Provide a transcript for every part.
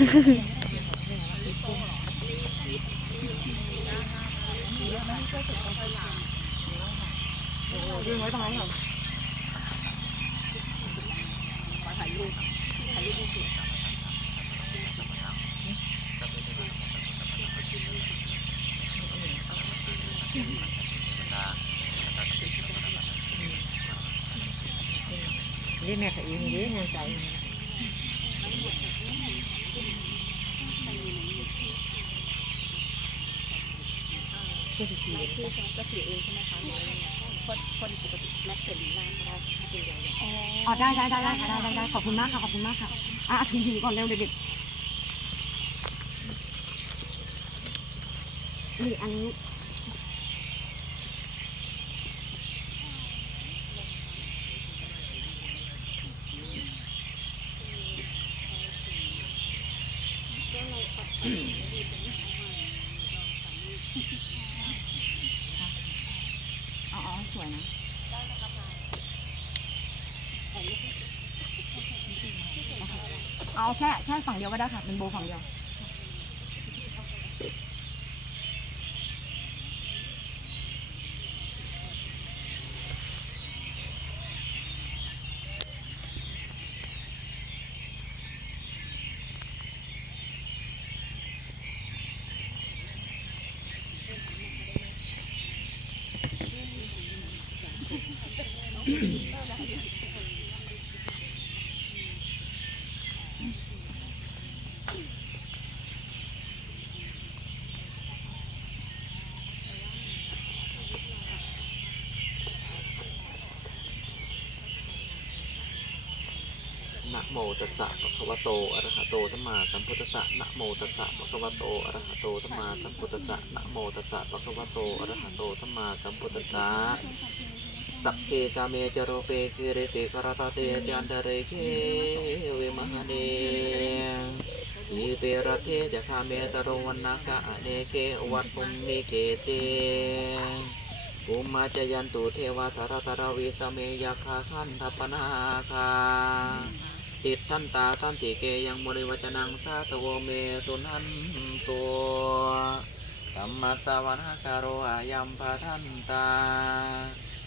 รู้จักยืนไว้ื่อนนี่แม่ขยิงนี่งายชื่อใช่ไหมก็ถือเองใช่ไหมคะคนคนปกติแม็กเสรีล่าก็ได้ถ้าเป็นใหญ่อ๋อได้ได้ได้ได้ได้ได้ได้ขอบคุณมากค่ะขอบคุณมากค่ะอะถือถือก่อนเร็วเด็กๆนี่อันนี้อ๋อสวยนะ เอาแค่แค่ฝั่งเดียวก็ได้ค่ะเป็นโบฝั่งเดียว นะโมตัสสะภะคะวะโตอะระหะโตสัมมาสัมพุทธัสสะนะโมตัสสะภะคะวะโตอะระหะโตสัมมาสัมพุทธัสสะนะโมตัสสะภะคะวะโตอะระหะโตสัมมาสัมพุทธัสสะสักเคกาเมจโรเปกิรเสกรตาเตจันทเรเคเวมหาเนยีเปรเทจะคาเมตโรวันนาคะเนเควัตปุมมิเกเตอุมาจยันตุเทวาธารตารวิสเมยาคาขันทปนาคา ติดทันตาทันติเกยังมริวัจนังสาตโวเมสุนันตัวธรรมตาวันหการโรอายัมปะทันตา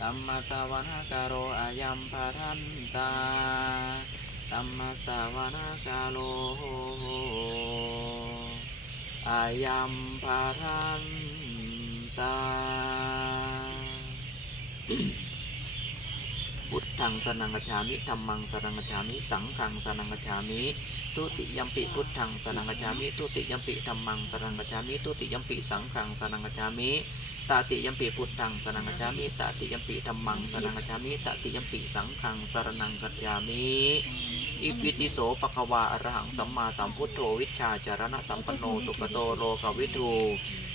ธรรมตาวันหการโรอายัมปะทันตาธรรมตาวันหการโรอายัมปะทันตา สังสนังกัจฉามิธรรมังสนังกัจฉามิสังฆังสนังกัจฉามิตุติยัมปิพุทธังสนังกัจฉามิตุติยัมปิธรรมังสนังกัจฉามิตุติยัมปิสังฆังสนังกัจฉามิตาติยัมปิพุทธังสนังกัจามิตาติยัมปิธรรมังสนังกัจามิตาติยัมปิสังฆังสรนังกัจฉามิอิปิติโสปะคะวาอรหังสัมมาสัมพุทโธวิชชาจารณะสัมปันโนสุขโตโลกวิทู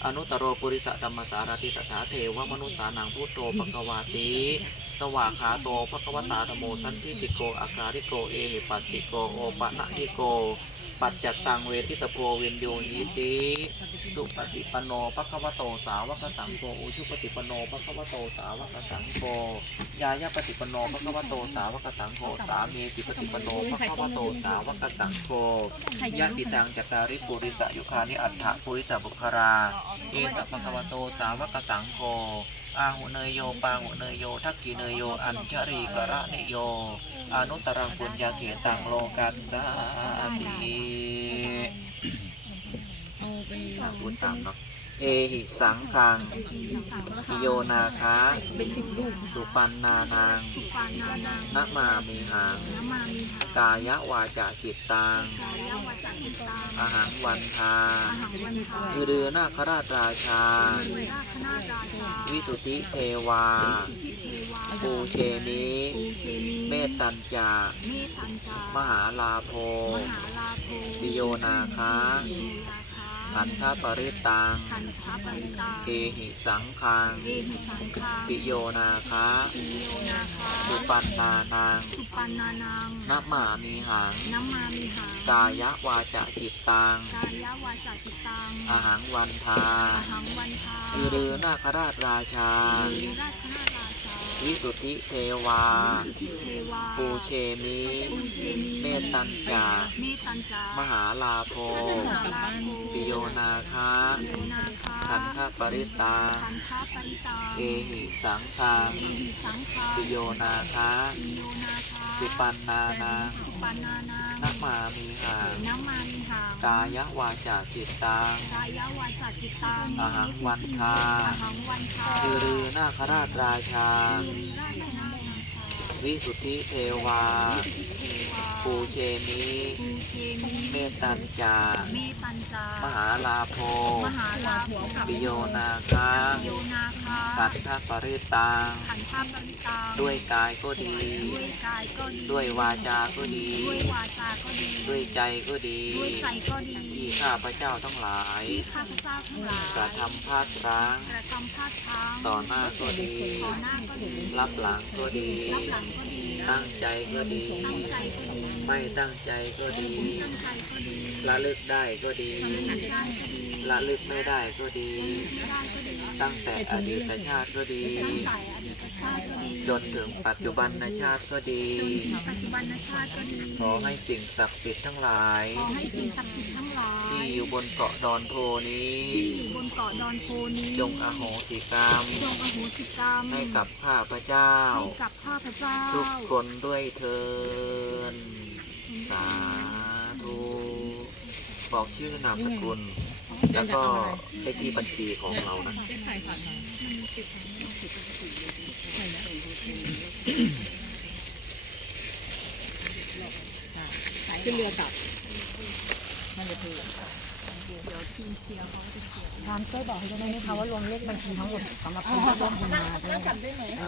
อนุตตรโรปุริสธรรมสารติตถาเทวมนุษย์สานังพุทโธปะกวาติ สวากขาโตภะคะวตาธโมสันทิติโกอาการิโกเอหิปัสสิโกโอปะนะทิโก ปัจจัตตังเวทิตโพเวนโยหิติสุปฏิปันโนภะคะวโตสาวกสังโฆอุชุปฏิปันโนภะคะวโตสาวกสังโฆยายาปฏิปันโนภะคะวโตสาวกสังโฆสามีติปฏิปันโนภะคะวโตสาวกสังโฆยะติตังจัตตาริปุริสะยุคานิอัฏฐปุริสะบุคราเอตปะคะวโตสาวกสังโฆ อาหุเนยโยปาหุเนยโยทักกิเนยโย อัญชรีกระเนโย อนุตตรังปุญญาเขตังโลกัสสาติพูดตามเนาะ เอหิสังคังปิโยนาคาสุปันนานางนะมามีหัง กายวาจาจิตตังอาหังวันทาคือเรือนาคราชราชา วิสุทธิเทวาปูเชมิเมตตัญจาเมตตัญจามหาลาโภมหาลาโภปิโยนาคาปิโยนาคา ขันธปริตัง ขันธปริตาเกหิสังคัง เอหิสังฆาปิโยนาคาปิโยนาคาสุปันนานังสุปันนานังนัมามีหังน้ำมามิหัง กายวาจาจิตตัง กายวาจาจิตตังอาหังวันทาอาหังวันทาอือรือนาคราชราชาราชนาราชา วิสุทธิเทวาสุทธิเทวา ปูเชมิปูเชนีเมตตัญจาเมตตัญจามหาลาโภมหาลาโภปิโยนาคาปิโยนา คาขันธปริตาขันธปริตา เอหิสังคังเอหิสังฆาปิโยนาคาปิโยนาคาสุปันนานังสุปันนานังนัมามีหังน้ำมามิหังกายวาจาจิตตังกายวาจาจิตตังอาหังวันทาอาหังวันทาอือรือนาคราชราชาราชนาราชาวิสุทธิเทวาเทวา ปูเชมิปูเชนีเมตตัญจา เมตตัญจา มหาลาโภมหาลาภปิโยนาคาปิโยนาคาขันธปริตังขันธปริตาด้วยกายก็ดี ด้วยกายก็ดี ด้วยวาจาก็ดี ด้วยวาจาก็ดี ด้วยใจก็ดี ด้วยใจก็ดีที่ข้าพเจ้าทั้งหลายที่ข้าพเจ้าทั้งหลายกระทำพลาดร้างกระทำพลาดพลั้งต่อหน้าก็ดีต่อหน้าก็ดี รับหลังก็ดี รับหลังก็ดี ตั้งใจก็ดี ตั้งใจก็ดีไม่ตั้งใจก็ดี ละลึกได้ก็ดี ละลึกไม่ได้ก็ดี ตั้งแต่อดีตชาติก็ดี ชาติก็ดีจนถึงปัจจุบันชาติก็ดี จนถึงปัจจุบันชาติก็ดีขอให้สิ่งศักดิ์สิทธิ์ทั้งหลาย ขอให้สิ่งศักดิ์สิทธิ์ทั้งหลาย ที่อยู่บนเกาะดอนโพนี้ ที่อยู่บนเกาะดอนโพนี้ จงอโหสิกรรม จงอโหสิกรรม ให้กับข้าพเจ้า ให้กับข้าพเจ้า ทุกคนด้วยเทินสาธุบอกชื่อนามสกุล แล้วก็เลขที่บัญชีของเรานะ ขึ้นเรือกลับ มันจะคือทางช่วยบอกให้ด้วยนะคะว่ารวมเลขบัญชีทั้งหมดสำหรับคนที่ร่วมบุญมาใช่ไหมคะ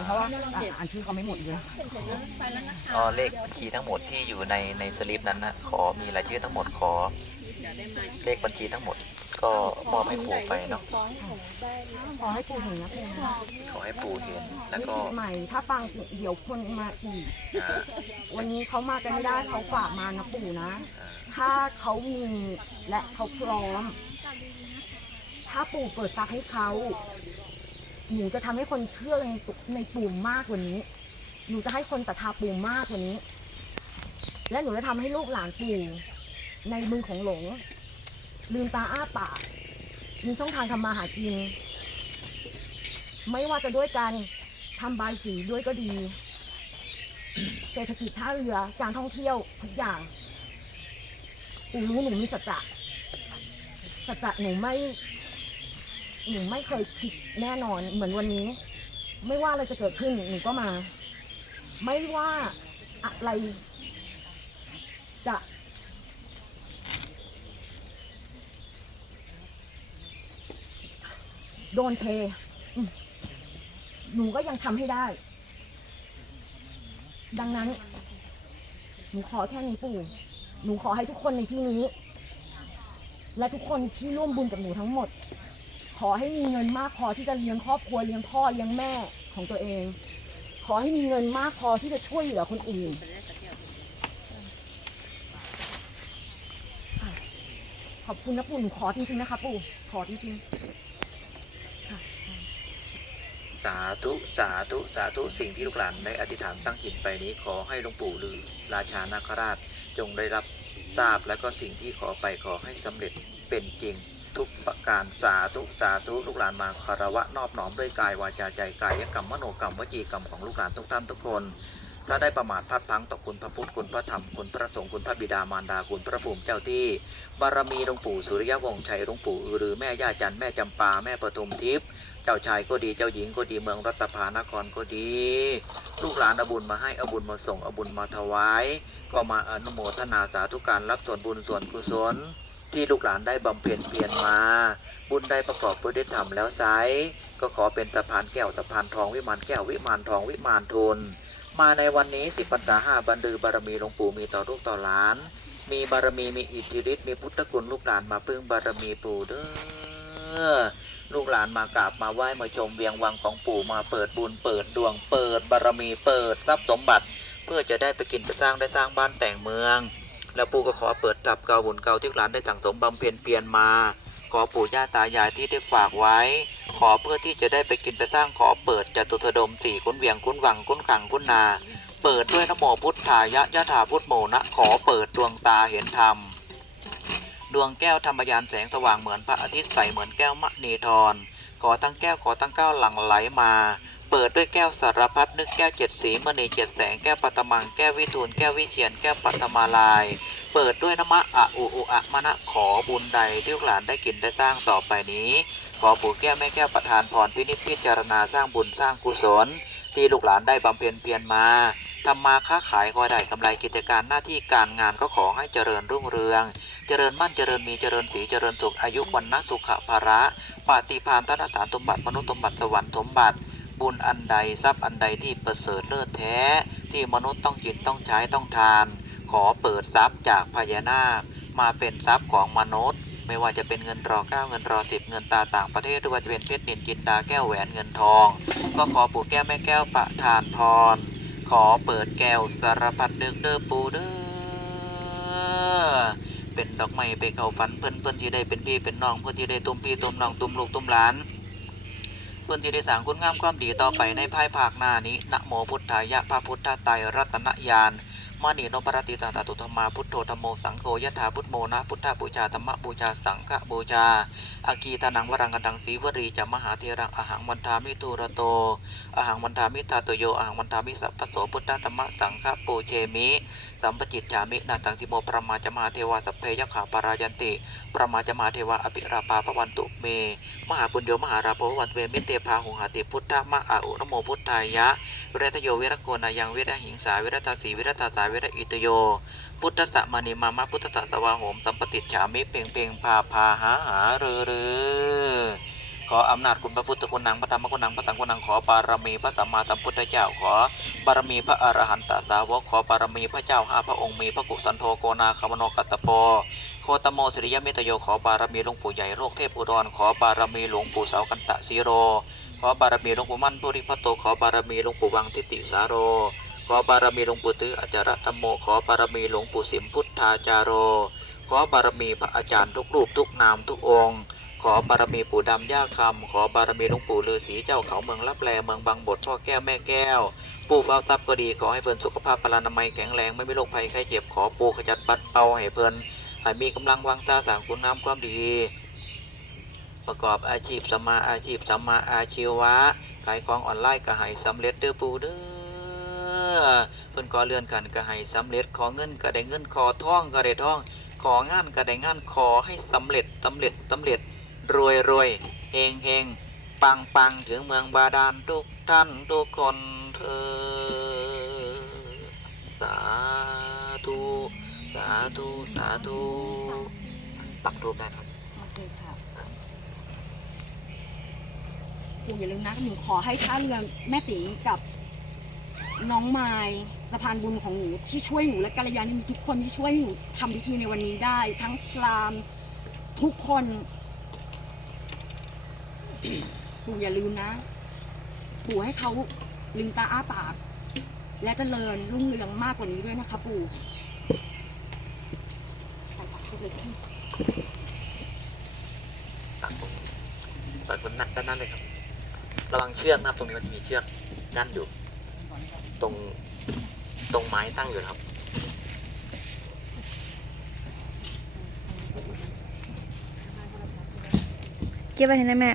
เพราะว่าอ่านชื่อเขาไม่หมดเลยอ๋อเลขบัญชีทั้งหมดที่อยู่ในในสลิปนั้นนะขอมีรายชื่อทั้งหมดขอ เลขบัญชีทั้งหมด ก็มอบให้ปู่ไปเนาะขอให้ปู่เห็นนะปู่นะขอให้ปู่เห็นแล้วก็ใหม่ ถ้าฟังเดี๋ยวคนมาอีกอ่าวันนี้เขามากันไม่ได้เขาฝากมานะปู่นะ ถ้าเขามีและเขาพร้อม ถ้าปู่เปิดซักให้เขาหนูจะทำให้คนเชื่อในตุในปู่มากกว่านี้หนูจะให้คนศรัทธาปู่มากกว่านี้ และหนูจะทำให้ลูกหลานปู่ในมือของหลง ลืมตาอ้าปากมีช่องทางทำมาหากิน ไม่ว่าจะด้วยการทำบายสีด้วยก็ดี เศรษฐกิจท่าเรือการท่องเที่ยวทุกอย่างปู่รู้หนูมีสัจจะสัจจะหนูไม่หนูไม่เคยคิดแน่นอนเหมือนวันนี้ ไม่ว่าอะไรจะเกิดขึ้นหนูก็มา ไม่ว่าอะไร โดนเทหนูก็ยังทำให้ได้ ดังนั้น หนูขอแค่นี้ปู่ หนูขอให้ทุกคนในที่นี้ และทุกคนที่ร่วมบุญกับหนูทั้งหมด ขอให้มีเงินมากพอที่จะเลี้ยงครอบครัวเลี้ยงพ่อเลี้ยงแม่ของตัวเอง ขอให้มีเงินมากพอที่จะช่วยเหลือคนอื่น ขอบคุณนะปู่หนูขอจริงๆนะคะปู่ขอจริงๆ สาธุสาธุสาธุสิ่งที่ลูกหลานได้อธิษฐานตั้งจิตไปนี้ขอให้หลวงปู่หรือราชานาคราชจงได้รับทราบและก็สิ่งที่ขอไปขอให้สำเร็จเป็นจริง ทุกประการสาธุสาธุลูกหลานมาคารวะนอบน้อมด้วยกายวาจาใจกายกรรมมโนกรรมวจีกรรมของลูกหลานทุกท่านทุกคน ถ้าได้ประมาทพลาดพลั้งต่อคุณพระพุทธคุณพระธรรมคุณพระสงฆ์คุณพระบิดามารดาคุณพระภูมิเจ้าที่บารมีหลวงปู่สุริยวงศ์ชัยหลวงปู่อือรือแม่ย่าจันแม่จำปาแม่ปทุมทิพย์ เจ้าชายก็ดีเจ้าหญิงก็ดีเมืองรัตภานครก็ดี ลูกหลานอาบุญมาให้อาบุญมาส่งอาบุญมาถวาย ก็มาอนุโมทนาสาธุการรับส่วนบุญส่วนกุศล ที่ลูกหลานได้บำเพ็ญเพียรมา บุญได้ประกอบพฤติธรรมแล้วไซก็ขอเป็นสะพานแก้วสะพานทองวิมานแก้ววิมานทองวิมานทุนมาในวันนี้สิบพรรษาห้าบันดือบารมีหลวงปู่มีต่อลูกต่อหลาน มีบารมีมีอิทธิฤทธิ์มีพุทธคุณลูกหลานมาพึ่งบารมีปู่เด้อ ลูกหลานมากราบมาไหว้มาชมเวียงวังของปู่มาเปิดบุญเปิดดวงเปิดบารมีเปิดทรัพย์สมบัติ เพื่อจะได้ไปกินไปสร้างได้สร้างบ้านแต่งเมือง แล้วปู่ก็ขอเปิดจับเก่าบุญเก่าที่ลูกหลานได้สั่งสมบำเพ็ญเพียรมา ขอปู่ย่าตายายที่ได้ฝากไว้ ขอเพื่อที่จะได้ไปกินไปสร้างขอเปิดจตุธดมสี่คุ้นเวียงคุ้นวังคุ้นขังคุ้นนา เปิดด้วยนโมพุทธายะยะถาพุทโมนะขอเปิดดวงตาเห็นธรรม ดวงแก้วธรรมยานแสงสว่างเหมือนพระอาทิตย์ใสเหมือนแก้วมณีทรขอตั้งแก้วขอตั้งเก้าหลั่งไหลมา เปิดด้วยแก้วสารพัดนึกแก้วเจ็ดสีมณีเจ็ดแสงแก้วปัตมังแก้ววิทูลแก้ววิเชียนแก้วปัตมาลาย เปิดด้วยนมะอะอุอุอะมะนะขอบุญใดที่ลูกหลานได้กินได้สร้างต่อไปนี้ ขอปู่แก้วแม่แก้วประทานพรพินิจพิจารณาสร้างบุญสร้างกุศล ที่ลูกหลานได้บำเพ็ญเพียรมา ทำมาค้าขายก็ได้กำไรกิจการหน้าที่การงานก็ขอให้เจริญรุ่งเรือง เจริญมั่นเจริญมีเจริญสีเจริญสุขอายุวันนะสุขภาระปฏิพานธนฐานสมบัติมนุษย์สมบัติสวรรค์สมบัติ บุญอันใดทรัพย์อันใดที่ประเสริฐเลิศแท้ ที่มนุษย์ต้องกินต้องใช้ต้องทาน ขอเปิดทรัพย์จากพญานาค มาเป็นทรัพย์ของมนุษย์ ไม่ว่าจะเป็นเงินรอเก้าเงินรอสิบเงินตาต่างประเทศหรือว่าจะเป็นเพชรนินจินดาแก้วแหวนเงินทอง ก็ขอปู่แก้วแม่แก้วประทานพร ขอเปิดแก้วสารพัดเดือกเด้อปูเด้อเป็นดอกไม้ไปเข้าฝันเพื่อนเพื่อนที่ได้เป็นพี่เป็นน้องเพื่อนที่ได้ตุ้มพี่ตุ้มน้องตุ้มลูกตุ้มหลาน เพื่อนที่ได้สร้างคุณงามความดีต่อไปในภายภาคหน้านี้นะโมพุทธายะพระพุทธไตรรัตนญาณมานีโนปรติตาตาตุธรรมาพุทโธธรรมโมสังโฆยะถาพุทโมนะพุทธบูชาธรรมบูชาสังฆบูชา อากีทานังวรังกันดังสีวรีจะมหาเทรังอาหังวันทามิตุระโตอาหังวันทามิตาโตโยอาหังวันทามิสัพพโสพุทธธรรมสังฆปูเชมิสัมปจิตจามินาตังสิโมประมาจมาเทวาสเพยขาปารายันติประมาจมาเทวาอภิราปาพวันตุเม มหาปุญโยมหาราภวันเวมิเตพาหุงหาติพุทธมะอาอุนโมพุทธายะวิรัตโยเวรโกนายังเวรหิงสาเวรตาสีเวรตาสาเวรอิตโย พุทธสมานิมามะพุทธสสวาโหม สัมปติฉามิเพ่งเพ่งพาพาหาหาเรือเรือขออำนาจคุณพระพุทธคุณนางพระธรรมคุณนางพระสังฆคุณนางขอบารมีพระสัมมาสัมพุทธเจ้าขอบารมีพระอรหันตสาวกขอบารมีพระเจ้าห้าพระองค์มีพระกุสันโธโกนาคามโนกัตตโปโคตโมสิริยมิตโยขอบารมีหลวงปู่ใหญ่โลกเทพอุดรขอบารมีหลวงปู่เสากันตะสีโร ขอบารมีหลวงปู่มั่นปุริพัตโตขอบารมีหลวงปู่วังทิติสาโร ขอบารมีหลวงปู่ตื้ออาจารย์ธรรมโม ขอบารมีหลวงปู่สิมพุทธาจารโร ขอบารมีพระอาจารย์ทุกรูปทุกนามทุกองค์ ขอบารมีปู่ดำย่าคำขอบารมีหลวงปู่ฤาษีเจ้าเขาเมืองลับแลเมืองบางบทพ่อแก้วแม่แก้ว ปู่เฝ้าทรัพย์ก็ดีขอให้เพิ่นสุขภาพพลานามัยแข็งแรงไม่มีโรคภัยไข้เจ็บขอปู่ขจัดปัดเป่าให้เพิ่นให้มีกำลังวางตาสางคุณงามความดีประกอบอาชีพสมมาอาชีพสัมมาอาชีวะขายของออนไลน์ก็ให้สำเร็จเด้อปูเด้อ เพิ่นขอเลื่อนกันก็ให้สำเร็จขอเงินก็ได้เงินขอทองก็ได้ทอง ของานก็ได้งานขอให้สำเร็จสำเร็จสำเร็จรวยรวยเฮงเฮงปังปังถึงเมืองบาดาลทุกท่านทุกคนเธอสาธุสาธุสาธุปักรูปได้ครับโอเคค่ะอย่าลืมนะหนูขอให้ท่าเรือแม่ตีกับ น้องไม้สะพานบุญของหนูที่ช่วยหนูและกัลยาณมิตรทุกคนที่ช่วยให้หนูทำพิธีในวันนี้ได้ ทั้งพรามทุกคนปู่อย่าลืมนะปู่ให้เขาลืมตาอ้าปาก และเจริญรุ่งเรืองมากกว่านี้ด้วยนะคะปู่ใส่ปากเข้าไปเลยปักตรงปักบนนัดด้านนั้นเลยครับ ระวังเชือกนะตรงนี้มันจะมีเชือกกั้นอยู่ ตรงตรงไม้ตั้งอยู่ครับ เก็บไว้ให้นะแม่